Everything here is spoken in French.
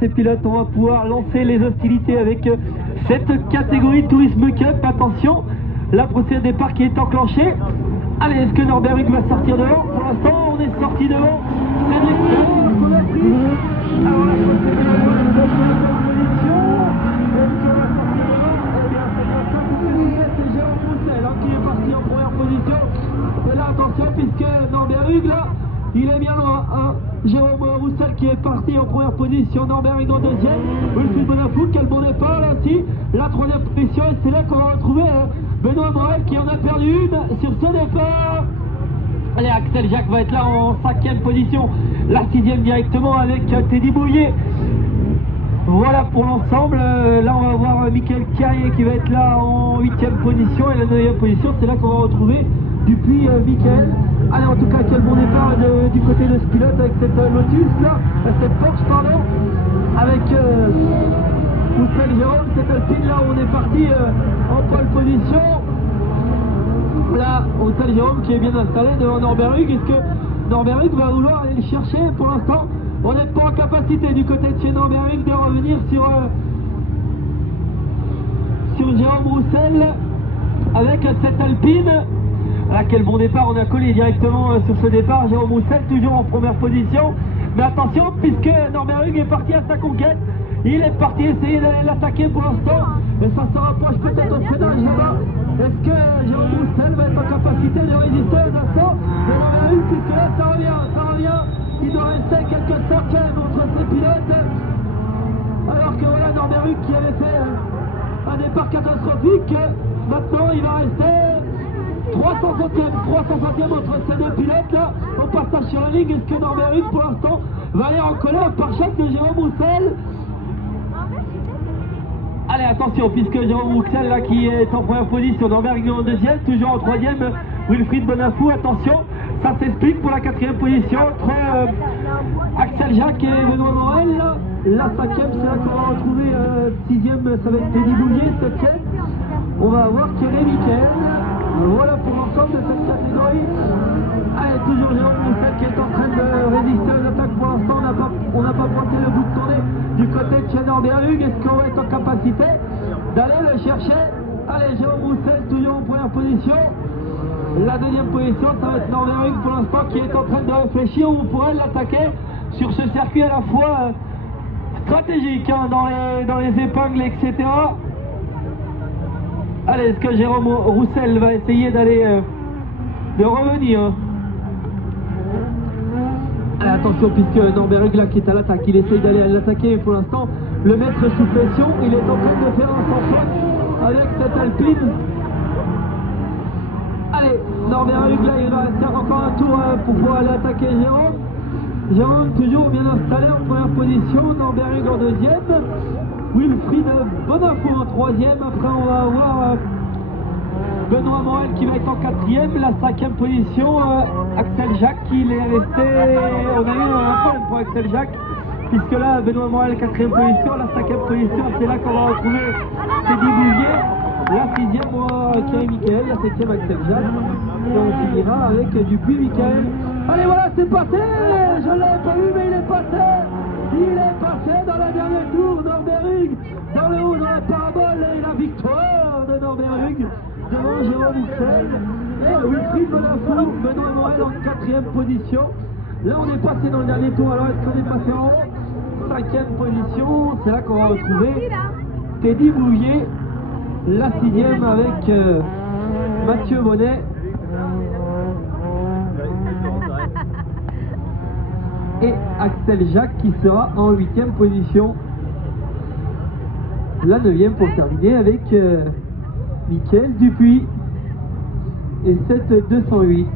Ces pilotes, on va pouvoir lancer les hostilités avec cette catégorie Tourisme Cup. Attention, la procédure de départ qui est enclenchée. Allez, est-ce que Norbert Hugues va sortir devant? Pour l'instant, on est sorti devant. Cédric Perrault qu'on a pris. Alors la procédure de position. Est-ce qu'on va sortir devant? Eh bien, c'est bien ça, puisque c'est Jérôme Roussel qui est parti en première position. Et là, attention, puisque Norbert Hugues, là, il est bien loin. Jérôme Roussel qui est parti en première position, Norbert Hugues en deuxième, Wilfried Bonafou, quel bon départ là aussi, la troisième position, et c'est là qu'on va retrouver Benoît Morel qui en a perdu une sur ce départ. Allez, Axel Jacques va être là en cinquième position, la sixième directement avec Teddy Bouillet. Voilà pour l'ensemble. Là on va voir Michael Carrier qui va être là en huitième position, et la neuvième position, c'est là qu'on va retrouver Dupuis Michael. Allez, en tout cas, quel bon départ du côté de ce pilote avec cette Lotus là, cette Porsche pardon, avec Roussel Jérôme, cette Alpine là où on est parti en pole position. Là, Roussel Jérôme qui est bien installé devant Norbert Hugues. Est-ce que Norbert Hugues va vouloir aller le chercher? Pour l'instant, on n'est pas en capacité du côté de chez Norbert Hugues de revenir sur Jérôme Roussel avec cette Alpine. Là, quel bon départ, on a collé directement sur ce départ. Jérôme Roussel toujours en première position. Mais attention, puisque Norbert Hugues est parti à sa conquête. Il est parti essayer d'aller l'attaquer pour l'instant. Mais ça se rapproche peut-être au freinage là-bas. Est-ce que Jérôme Roussel va être en capacité de résister aux assauts de Norbert Hugues? Puisque là, ça revient. Il doit rester quelques centièmes entre ces pilotes. Alors que voilà, Norbert Hugues qui avait fait un départ catastrophique. Maintenant, il va rester 300 centièmes entre ces deux pilotes là, au passage sur la ligne. Est-ce que Norbert Hugues pour l'instant va aller en colère par chaque de Jérôme Roussel? Allez, attention, puisque Jérôme Roussel là qui est en première position, Norbert Hugues en deuxième, toujours en troisième Wilfried Bonafou. Attention, ça s'explique pour la quatrième position entre Axel Jacques et Benoît Morel. La cinquième, c'est là qu'on va retrouver sixième, ça va être Teddy Bouillet. Septième, on va avoir Thierry Michael. Voilà pour l'ensemble de cette catégorie. Allez, toujours Jérôme Roussel qui est en train de résister aux attaques. Pour l'instant, on n'a pas pointé le bout de son nez du côté de chez Norbert Hugues. Est-ce qu'on va être en capacité d'aller le chercher? Allez, Jérôme Roussel toujours en première position. La deuxième position, ça va être Norbert Hugues pour l'instant qui est en train de réfléchir. On pourrait l'attaquer sur ce circuit à la fois stratégique dans les épingles, etc. Allez, est-ce que Jérôme Roussel va essayer d'aller de revenir? Allez, attention, puisque Norbert Hugues là qui est à l'attaque, il essaye d'aller l'attaquer, mais pour l'instant le mettre sous pression. Il est en train de faire un sans faute avec cette Alpine. Allez, Norbert Hugues là, il va rester encore un tour pour pouvoir aller attaquer Jérôme. Jérôme toujours bien installé en première position, Norbert Hugues en deuxième, Wilfried Bonafou en troisième. Après on va avoir Benoît Morel qui va être en quatrième. La cinquième position, Axel Jacques qui est resté. On a eu un problème pour Axel Jacques, puisque là Benoît Morel quatrième position. La cinquième position, c'est là qu'on va retrouver Teddy Bouillet. La sixième, Thierry Michael. La septième, Axel Jacques. Et on finira avec Dupuis Michael. Allez, voilà, c'est passé. Je ne l'avais pas vu, mais il est passé. Il est passé dans le dernier tour. Norbert Hugues dans le haut, dans la parabole, et la victoire de Norbert Hugues devant Jérôme Roussel et Wilfried Bonafou. Benoît Morel en quatrième position. Là, on est passé dans le dernier tour. Alors, est-ce qu'on est passé en haut? Cinquième position. C'est là qu'on va retrouver Teddy Bouillet. La sixième avec Mathieu Bonnet. Et Axel Jacques qui sera en huitième position. La neuvième pour terminer avec Michael Dupuis et cette 208.